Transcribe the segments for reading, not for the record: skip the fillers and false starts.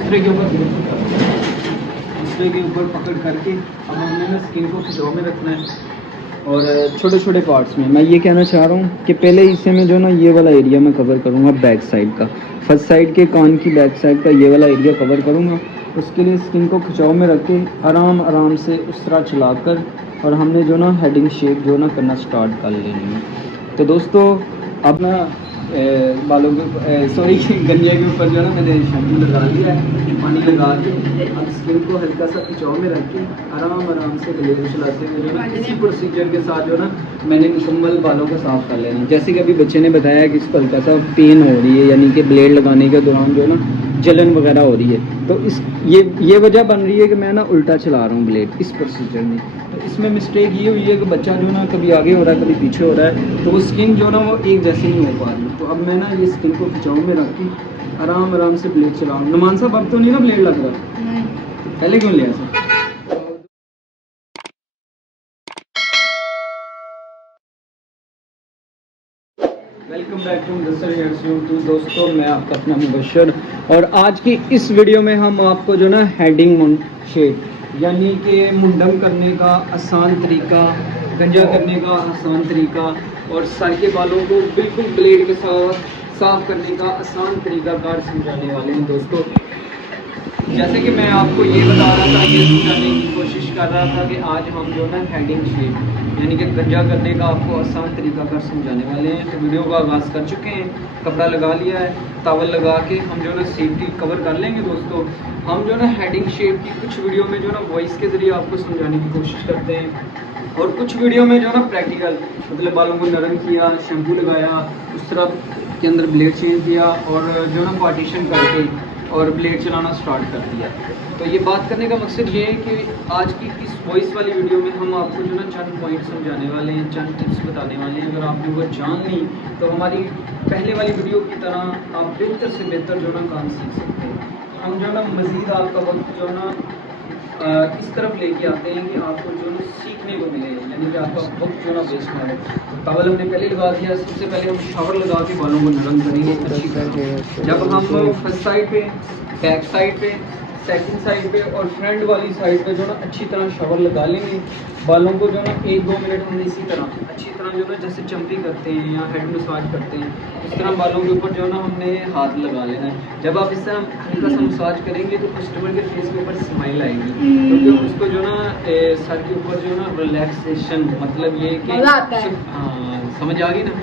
दूसरे के ऊपर दूसरे के ऊपर पकड़ करके अब हमने ना स्किन को खिंचाव में रखना है और छोटे छोटे पार्ट्स में। मैं ये कहना चाह रहा हूँ कि पहले हिस्से में जो ना ये वाला एरिया मैं कवर करूँगा बैक साइड का, फर्स्ट साइड के कान की बैक साइड का ये वाला एरिया कवर करूँगा। उसके लिए स्किन को खिंचाव में रख के आराम आराम से उस तरह चलाकर और हमने जो ना हेडिंग शेप जो ना करना स्टार्ट कर लेनी है। तो दोस्तों अब ना बालों के सॉरी गन्ने के ऊपर जो है ना मैंने शैम्पू लगा लिया है, पानी लगा के अब स्किन को हल्का सा खिंचाव में रख के आराम आराम से ब्लेड चलाते हुए जो ना इसी प्रोसीजर के साथ जो ना मैंने मुकम्मल बालों को साफ़ कर लेना। जैसे कि अभी बच्चे ने बताया कि इसको हल्का सा पेन हो रही है, यानी कि ब्लेड लगाने के दौरान जो है ना जलन वगैरह हो रही है, तो इस ये वजह बन रही है कि मैं ना उल्टा चला रहा हूँ ब्लेड इस प्रोसीजर में। तो इसमें मिस्टेक ये हुई है कि बच्चा जो ना कभी आगे हो रहा है कभी पीछे हो रहा है, तो वो स्किन जो ना वो एक जैसी नहीं हो पा रही। तो अब मैं ना ये स्किन को खिंचाव में रख के आराम आराम से ब्लेड चला रहा हूँ। नुमान साहब अब तो नहीं ना ब्लेड लग रहा, पहले क्यों लिया sir? Welcome back to Mudassir hairs YouTube. दोस्तों मैं आपका अपना मुबशर और आज की इस वीडियो में हम आपको जो ना हेडिंग शेप यानी कि मुंडम करने का आसान तरीका, गंजा करने का आसान तरीका और सर के बालों को बिल्कुल ब्लेड के साथ साफ करने का आसान तरीकाकार समझाने वाले हैं। दोस्तों जैसे कि मैं आपको ये बता रहा था, ये समझाने की कोशिश कर रहा था कि आज हम जो ना हेडिंग शेप यानी कि गंजा करने का आपको आसान तरीका कर समझाने वाले हैं। तो वीडियो का आगाज़ कर चुके हैं, कपड़ा लगा लिया है, टॉवल लगा के हम जो ना सेफ्टी कवर कर लेंगे। दोस्तों हम जो ना हेडिंग शेप की कुछ वीडियो में जो ना वॉइस के ज़रिए आपको समझाने की कोशिश करते हैं और कुछ वीडियो में जो ना प्रैक्टिकल, मतलब बालों को नरम किया, शैम्पू लगाया, उस तरह के अंदर ब्लेड चेंज किया और जो ना पार्टीशन करके और ब्लेड चलाना स्टार्ट कर दिया। तो ये बात करने का मकसद ये है कि आज की इस वॉइस वाली वीडियो में हम आपको जो ना चंद पॉइंट समझाने वाले हैं, चंद टिप्स बताने वाले हैं। अगर आपने वो जान ली तो हमारी पहले वाली वीडियो की तरह आप बेहतर से बेहतर जो ना काम सीख सकते हैं। हम जो ना मज़ीद आपका वक्त जो ना इस तरफ लेके आते हैं कि आपको जो ना सीखने को मिले, यानी कि आपका वक्त जो ना वेस्ट ना हो। टॉवल हमने पहले लगा दिया, सबसे पहले हम शावर लगा के बालों को नरम करेंगे अच्छी तरह। जब हम फर्स्ट साइड पे, बैक साइड पे, सेकंड साइड पे और फ्रंट वाली साइड पे जो ना अच्छी तरह शावर लगा लेंगे, बालों को जो ना 1-2 मिनट हमने इसी तरह अच्छी तरह जो ना जैसे चम्पी करते हैं या हेड मसाज करते हैं, इस तरह बालों के ऊपर जो ना हमने हाथ लगा लेना है। जब आप इस तरह हल्का सा मसाज करेंगे तो कस्टमर के फेस के ऊपर स्माइल आएगी, क्योंकि तो उसको जो ना सर के ऊपर जो ना रिलैक्सेशन, मतलब ये कि हाँ समझ आ गई ना।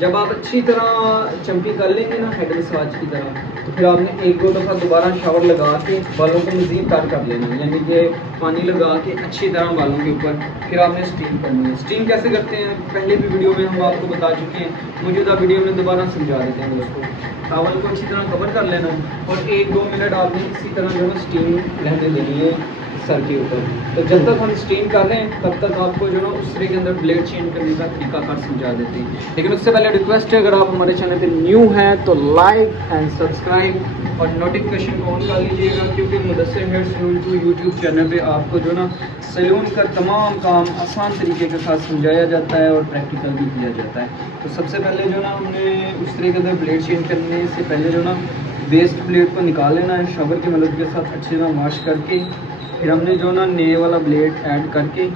जब आप अच्छी तरह चम्पी कर लेंगे ना हेड मसाज की तरह, तो फिर आपने 1-2 दफ़ा दोबारा शावर लगा के बालों को मज़ीद तर कर लेना, यानी कि पानी लगा के अच्छी तरह बालों के ऊपर फिर आपने स्टीम करनी है। स्टीम कैसे करते हैं पहले भी वीडियो में हम आपको बता चुके हैं, मौजूदा वीडियो में दोबारा समझा देते हैं दोस्तों। टॉवल को अच्छी तरह कवर कर लेना और 1-2 मिनट आपने इसी तरह जो है स्टीम रहने देनी है सर के ऊपर। तो जब तक हम स्टीम कर रहे हैं तब तक आपको जो ना उस तरह के अंदर ब्लेड चेंज करने का तरीकाकार समझा देते हैं। लेकिन उससे पहले रिक्वेस्ट है, अगर आप हमारे चैनल पे न्यू हैं तो लाइक एंड सब्सक्राइब और नोटिफिकेशन को ऑन कर लीजिएगा, क्योंकि मुदस्सिर हेयर्स यूट्यूब चैनल पे आपको जो ना सैलून का तमाम काम आसान तरीके के साथ समझाया जाता है और प्रैक्टिकल भी किया जाता है। तो सबसे पहले जो ना हमने उस तरह के अंदर ब्लेड चेंज करने से पहले जो ना वेस्ट ब्लेड को निकाल लेना है, शावर की मदद के साथ अच्छी तरह वॉश करके फिर हमने जो ना नए वाला ब्लेड ऐड करके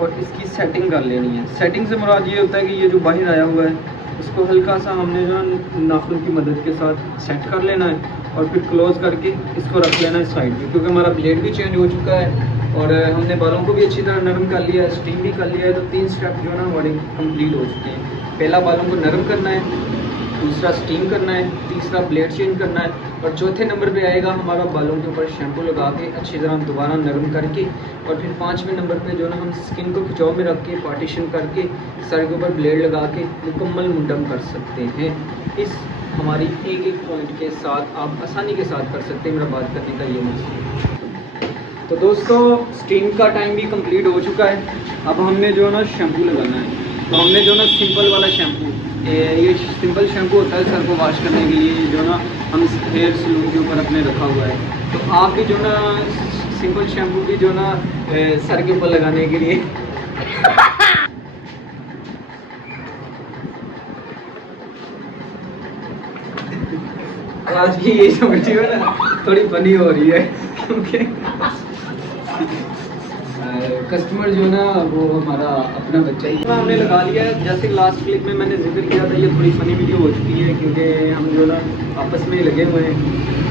और इसकी सेटिंग कर लेनी है। सेटिंग से मुराद ये होता है कि ये जो बाहर आया हुआ है इसको हल्का सा हमने जो है नाखून की मदद के साथ सेट कर लेना है और फिर क्लोज करके इसको रख लेना है साइड में, क्योंकि हमारा ब्लेड भी चेंज हो चुका है और हमने बालों को भी अच्छी तरह नरम कर लिया है, स्टीम भी कर लिया है। तो 3 स्टेप जो है ना हमारे कंप्लीट हो चुके हैं। पहला बालों को नरम करना है, दूसरा स्टीम करना है, तीसरा ब्लेड चेंज करना है और चौथे नंबर पे आएगा हमारा बालों के ऊपर शैम्पू लगा के अच्छी तरह दोबारा नरम करके और फिर 5वें नंबर पे जो ना हम स्किन को खिंचाव में रख के पार्टीशन करके सर के ऊपर ब्लेड लगा के मुकम्मल मुंडम कर सकते हैं। इस हमारी एक पॉइंट के साथ आप आसानी के साथ कर सकते हैं। मेरा बात करने का ये मकसद है। तो दोस्तों स्टीम का टाइम भी कंप्लीट हो चुका है। अब हमने जो ना शैम्पू लगाना है, तो हमने जो ना सिंपल वाला शैम्पू, ये सिंपल शैम्पू होता है सर को वॉश करने के लिए, जो ना हम हेयर सलून के ऊपर अपने रखा हुआ है। तो आप भी जो ना सिंपल शैम्पू भी जो ना सर के ऊपर लगाने के लिए आज की ये जो वीडियो है ना थोड़ी फनी हो रही है क्योंकि कस्टमर जो ना वो हमारा अपना बच्चा ही हमने लगा लिया है। जैसे लास्ट क्लिप में मैंने जिक्र किया था, ये थोड़ी फनी वीडियो हो चुकी है क्योंकि हम जो ना आपस में लगे हुए हैं।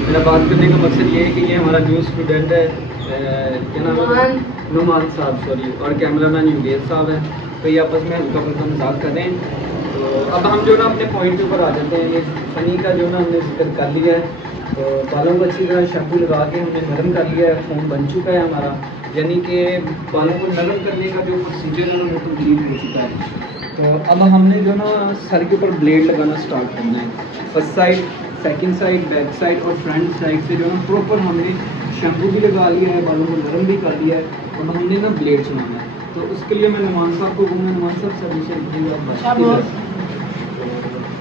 मेरा बात करने का मकसद ये है कि ये हमारा न्यू स्टूडेंट है, क्या नाम है, नुमान साहब सॉरी, और कैमरामैन युगेश साहब है। तो ये आपस में हल्का फुल्का मजाक कर रहे हैं। तो अब हम जो ना अपने पॉइंट के ऊपर आ जाते हैं। ये फनी का जो ना हमने जिक्र कर लिया है। तो बालों को अच्छी तरह शैम्पू लगा के हमने नरम कर लिया है। फ़ोन बन चुका है हमारा, यानी कि बालों को नरम करने का जो प्रोसीजर है वो कंप्लीट हो चुका है। तो अब हमने जो ना सर के ऊपर ब्लेड लगाना स्टार्ट करना है। First side, second side, back side और फ्रंट साइड से जो ना प्रॉपर हमने शैम्पू भी लगा लिया है, बालों को नरम भी कर लिया है। अब हमने ना ब्लेड चलाना है। तो उसके लिए मैं नुमान साहब को कहूँगा, नुमान साहब सजेशन।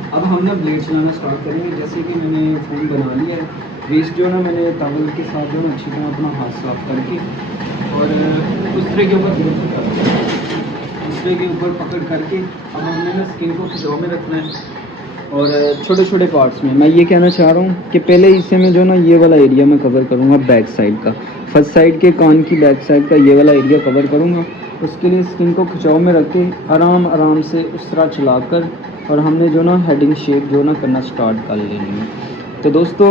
अब हम ना ब्लेड चलाना स्टार्ट करेंगे। जैसे कि मैंने फ़ोन बना लिया है, वेस्ट जो ना मैंने टॉवल के साथ जो ना अच्छी तरह अपना हाथ साफ करके और दूसरे के ऊपर दूसरे के ऊपर पकड़ करके अब हमने ना स्किन को खिंचाव में रखना है और छोटे छोटे पार्ट्स में। मैं ये कहना चाह रहा हूँ कि पहले हिस्से में जो ना ये वाला एरिया मैं कवर करूँगा बैक साइड का, फर्स्ट साइड के कान की बैक साइड का ये वाला एरिया कवर करूँगा। उसके लिए स्किन को खिंचाव में रख के आराम आराम से उस तरह चलाकर और हमने जो ना हेडिंग शेप जो ना करना स्टार्ट कर लेनी है। तो दोस्तों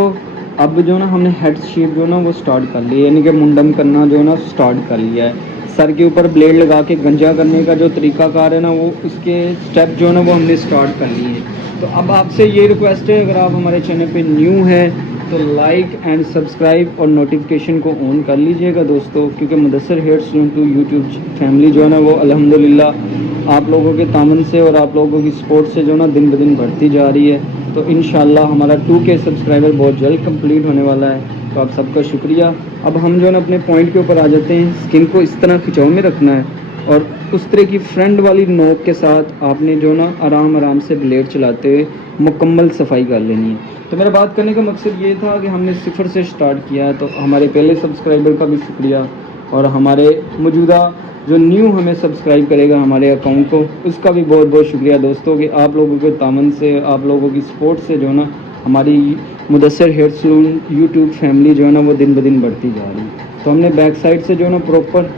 अब जो ना हमने हेड शेप जो ना वो स्टार्ट कर लिया, यानी कि मुंडन करना जो ना स्टार्ट कर लिया है। सर के ऊपर ब्लेड लगा के गंजा करने का जो तरीकाकार है ना वो इसके स्टेप जो ना वो हमने स्टार्ट कर लिए हैं। तो अब आपसे ये रिक्वेस्ट है, अगर आप हमारे चैनल पे न्यू हैं तो लाइक एंड सब्सक्राइब और नोटिफिकेशन को ऑन कर लीजिएगा दोस्तों, क्योंकि Mudassir hair salon to YouTube family जो है ना वो अल्हम्दुलिल्लाह आप लोगों के तामन से और आप लोगों की सपोर्ट से जो ना दिन ब दिन बढ़ती जा रही है। तो इंशाल्लाह हमारा 2K सब्सक्राइबर बहुत जल्द कंप्लीट होने वाला है। तो आप सबका शुक्रिया। अब हम जो ना अपने पॉइंट के ऊपर आ जाते हैं। स्किन को इस तरह खिंचाव में रखना है और उस तरह की फ्रंट वाली नोक के साथ आपने जो ना आराम आराम से ब्लेड चलाते हुए मुकम्मल सफाई कर लेनी है। तो मेरा बात करने का मकसद ये था कि हमने सिफर से स्टार्ट किया। तो हमारे पहले सब्सक्राइबर का भी शुक्रिया और हमारे मौजूदा जो न्यू हमें सब्सक्राइब करेगा हमारे अकाउंट को, उसका भी बहुत बहुत शुक्रिया दोस्तों कि आप लोगों के तामन से, आप लोगों की सपोर्ट से जो ना हमारी Mudassir hair salon YouTube family जो है ना वो दिन ब दिन बढ़ती जा रही है। तो हमने बैक साइड से जो ना प्रॉपर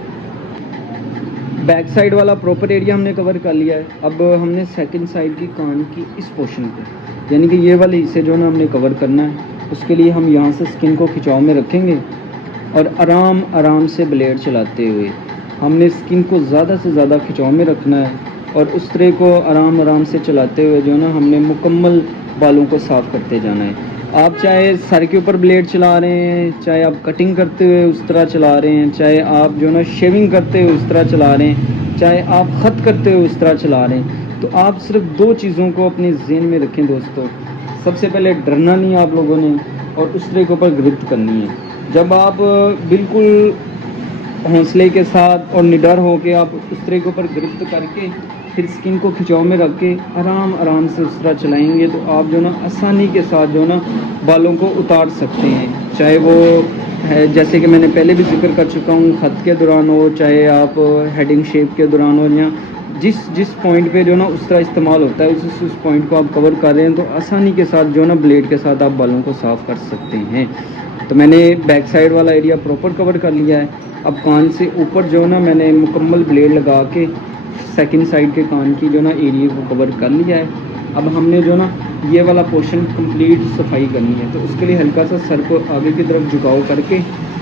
बैक साइड वाला प्रॉपर एरिया हमने कवर कर लिया है। अब हमने सेकंड साइड की कान की इस पोर्शन को, यानी कि ये वाले हिस्से जो ना हमने कवर करना है। उसके लिए हम यहाँ से स्किन को खिंचाव में रखेंगे और आराम आराम से ब्लेड चलाते हुए हमने स्किन को ज़्यादा से ज़्यादा खिंचाव में रखना है और उस तरह को आराम आराम से चलाते हुए जो ना हमने मुकम्मल बालों को साफ़ करते जाना है। आप चाहे सर के ऊपर ब्लेड चला रहे हैं, चाहे आप कटिंग करते हुए उस तरह चला रहे हैं, चाहे आप जो ना शेविंग करते हुए उस तरह चला रहे हैं, चाहे आप ख़त करते हुए उस तरह चला रहे हैं, तो आप सिर्फ दो चीज़ों को अपने ज़हन में रखें दोस्तों। सबसे पहले डरना नहीं आप लोगों ने और उस तरह के ऊपर गिरफ्त करनी है। जब आप बिल्कुल हौसले के साथ और निडर हो के आप उस तरह के ऊपर गिरफ्त करके फिर स्किन को खिंचाव में रख के आराम आराम से उस तरह चलाएंगे तो आप जो ना आसानी के साथ जो ना बालों को उतार सकते हैं। चाहे वो है जैसे कि मैंने पहले भी जिक्र कर चुका हूँ, ख़त के दौरान हो, चाहे आप हेडिंग शेप के दौरान हो, या जिस पॉइंट पे जो ना उस तरह इस्तेमाल होता है उस पॉइंट को आप कवर कर रहे हैं तो आसानी के साथ जो ना ब्लेड के साथ आप बालों को साफ़ कर सकते हैं। तो मैंने बैक साइड वाला एरिया प्रॉपर कवर कर लिया है। अब कान से ऊपर जो ना मैंने मुकम्मल ब्लेड लगा के सेकंड साइड के कान की जो ना एरिया को कवर कर लिया है। अब हमने जो ना ये वाला पोर्शन कंप्लीट सफाई करनी है। तो उसके लिए हल्का सा सर को आगे की तरफ झुकाव करके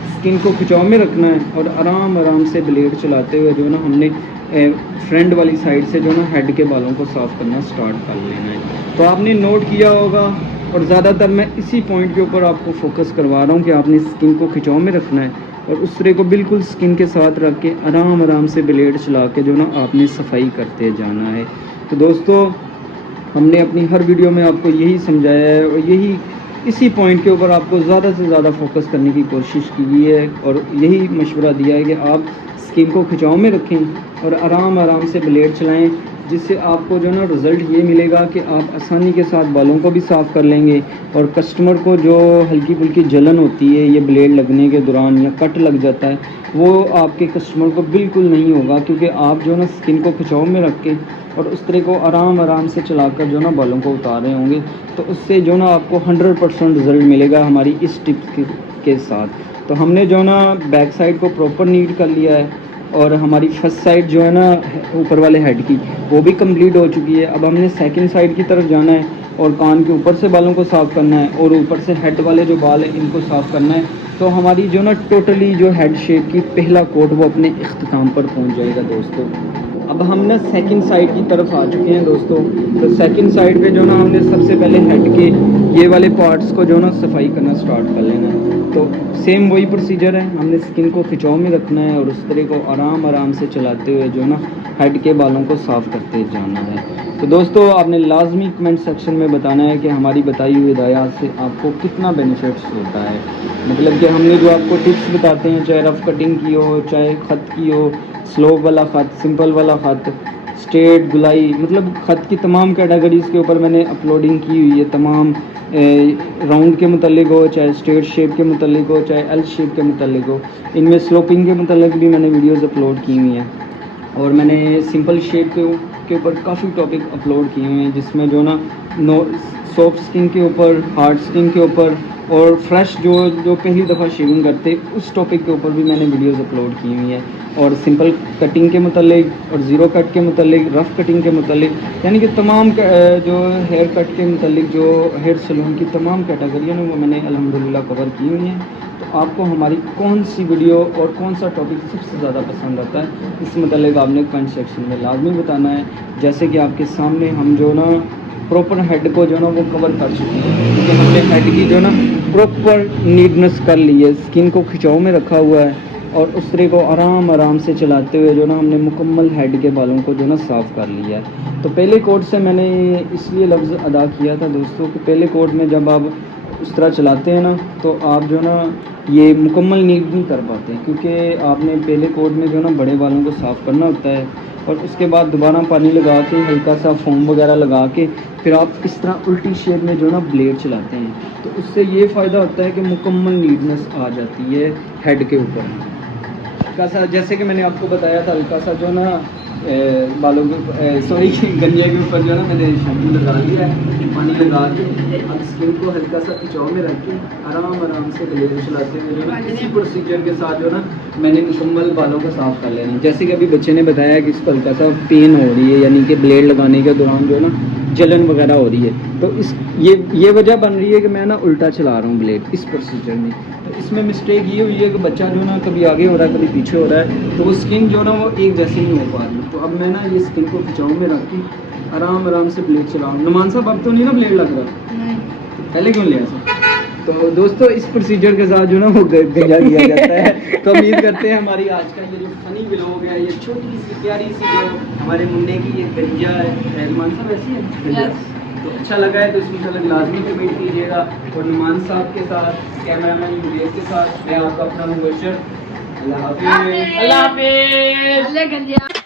स्किन को खिंचाव में रखना है और आराम आराम से ब्लेड चलाते हुए जो ना हमने फ्रंट वाली साइड से जो ना हेड के बालों को साफ़ करना स्टार्ट कर लेना है। तो आपने नोट किया होगा और ज़्यादातर मैं इसी पॉइंट के ऊपर आपको फोकस करवा रहा हूँ कि आपने स्किन को खिंचाव में रखना है और उस तरह को बिल्कुल स्किन के साथ रख के आराम आराम से ब्लेड चला के जो ना आपने सफाई करते जाना है। तो दोस्तों हमने अपनी हर वीडियो में आपको यही समझाया है और इसी पॉइंट के ऊपर आपको ज़्यादा से ज़्यादा फोकस करने की कोशिश की है और यही मशवरा दिया है कि आप स्किन को खिंचाव में रखें और आराम आराम से ब्लेड चलाएं। जिससे आपको जो ना रिज़ल्ट ये मिलेगा कि आप आसानी के साथ बालों को भी साफ़ कर लेंगे और कस्टमर को जो हल्की फुल्की जलन होती है ये ब्लेड लगने के दौरान या कट लग जाता है वो आपके कस्टमर को बिल्कुल नहीं होगा, क्योंकि आप जो ना स्किन को खिंचाव में रख के और उस तरह को आराम से चलाकर जो ना बालों को उतार रहे होंगे, तो उससे जो ना आपको 100% रिज़ल्ट मिलेगा हमारी इस टिप्स के साथ। तो हमने जो ना बैक साइड को प्रॉपर नीट कर लिया है और हमारी फर्स्ट साइड जो है ना ऊपर वाले हेड की वो भी कंप्लीट हो चुकी है। अब हमने सेकंड साइड की तरफ जाना है और कान के ऊपर से बालों को साफ़ करना है और ऊपर से हेड वाले जो बाल हैं इनको साफ़ करना है। तो हमारी जो ना टोटली जो हेड शेप की पहला कोट वो अपने इख्तिताम पर पहुंच जाएगा दोस्तों। अब हम ना सेकंड साइड की तरफ आ चुके हैं दोस्तों। तो सेकंड साइड पे जो ना हमने सबसे पहले हेड के ये वाले पार्ट्स को जो ना सफाई करना स्टार्ट कर लेना है। तो सेम वही प्रोसीजर है, हमने स्किन को खिंचाव में रखना है और उस तरह को आराम से चलाते हुए जो ना हेड के बालों को साफ़ करते जाना है। तो दोस्तों आपने लाजमी कमेंट सेक्शन में बताना है कि हमारी बताई हुई हिदायत से आपको कितना बेनिफिट्स होता है। मतलब कि हमने जो आपको टिप्स बताते हैं, चाहे रफ़ कटिंग की हो, चाहे ख़त की हो, स्लोप वाला ख़त, सिंपल वाला ख़त, स्ट्रेट, गुलाई, मतलब ख़त की तमाम कैटेगरीज़ के ऊपर मैंने अपलोडिंग की हुई है। तमाम राउंड के मुतल्लिक हो, चाहे स्ट्रेट शेप के मुतल्लिक हो, चाहे एल शेप के मुतल्लिक हो, इनमें स्लोपिंग के मुतल्लिक भी मैंने वीडियोज़ अपलोड की हुई हैं। और मैंने सिंपल शेप के ऊपर काफ़ी टॉपिक अपलोड किए हुए हैं, जिसमें जो ना सॉफ्ट स्किन के ऊपर, हार्ड स्किन के ऊपर और फ्रेश जो पहली दफ़ा शेविंग करते उस टॉपिक के ऊपर भी मैंने वीडियोज़ अपलोड की हुई हैं। और सिंपल कटिंग के मुतल्लिक और ज़ीरो कट के मुतल्लिक, रफ़ कटिंग के मुतल्लिक, यानी कि तमाम जो हेयर कट के मुतल्लिक जो हेयर सैलून की तमाम कैटेगरियाँ हैं वो मैंने अल्हम्दुलिल्लाह कवर की हुई हैं। तो आपको हमारी कौन सी वीडियो और कौन सा टॉपिक सबसे ज़्यादा पसंद आता है इस मतलब आपने कमेंट सेक्शन में लाजमी बताना है। जैसे कि आपके सामने हम जो ना प्रॉपर हेड को जो ना वो कवर कर चुके हैं, क्योंकि हमने हेड की जो ना प्रॉपर नीटनेस कर ली है, स्किन को खिंचाव में रखा हुआ है और उस तरह को आराम से चलाते हुए जो ना हमने मुकम्मल हेड के बालों को जो ना साफ़ कर लिया है। तो पहले कोट से मैंने इसलिए लफ्ज़ अदा किया था दोस्तों कि पहले कोट में जब आप उस तरह चलाते हैं ना तो आप जो ना ये मुकम्मल नीट नहीं कर पाते, क्योंकि आपने पहले कोट में जो ना बड़े बालों को साफ़ करना होता है और उसके बाद दोबारा पानी लगा के हल्का सा फोम वगैरह लगा के फिर आप इस तरह उल्टी शेप में जो ना ब्लेड चलाते हैं। तो उससे ये फ़ायदा होता है कि मुकम्मल नीटनेस आ जाती है हेड के ऊपर। हल्का सा जैसे कि मैंने आपको बताया था, हल्का सा जो ना बालों के सॉरी गन्ने के ऊपर जो है ना मैंने शैम्पू लगा लिया है, पानी लगा के अब स्किन को हल्का सा खिंचाव में रख के आराम से ब्लेड चलाते हुए जो ना इसी प्रोसीजर के साथ जो ना मैंने मुकम्मल बालों को साफ़ कर लेना। जैसे कि अभी बच्चे ने बताया कि इसको हल्का सा पेन हो रही है, यानी कि ब्लेड लगाने के दौरान जो ना जलन वगैरह हो रही है, तो इस ये वजह बन रही है कि मैं ना उल्टा चला रहा हूँ ब्लेड इस प्रोसीजर में। तो इसमें मिस्टेक ये हुई है कि बच्चा जो ना कभी आगे हो रहा है कभी पीछे हो रहा है, तो वो स्किन जो ना वो एक जैसी नहीं हो पा रही। तो अब मैं ना ये स्किन को खिंचाव में रख के आराम से ब्लेड चलाऊँ। नुमान साहब अब तो नहीं ना ब्लेड लग रहा, पहले क्यों लिया था? तो दोस्तों इस प्रोसीजर के साथ जो ना वो गंजा किया जाता है। तो उम्मीद करते हैं हमारी आज का ये जो फनी व्लॉग है, ये छोटी सी प्यारी सी जो हमारे मुंडे की ये गंजा है, नुमान साहब ऐसी है तो अच्छा लगा है तो इसमें लाजमी कमेंट कीजिएगा। और नुमान साहब के साथ कैमरामैन मुबेश के साथ मैं आपका अपना मुबशर, अल्लाह हाफिज़।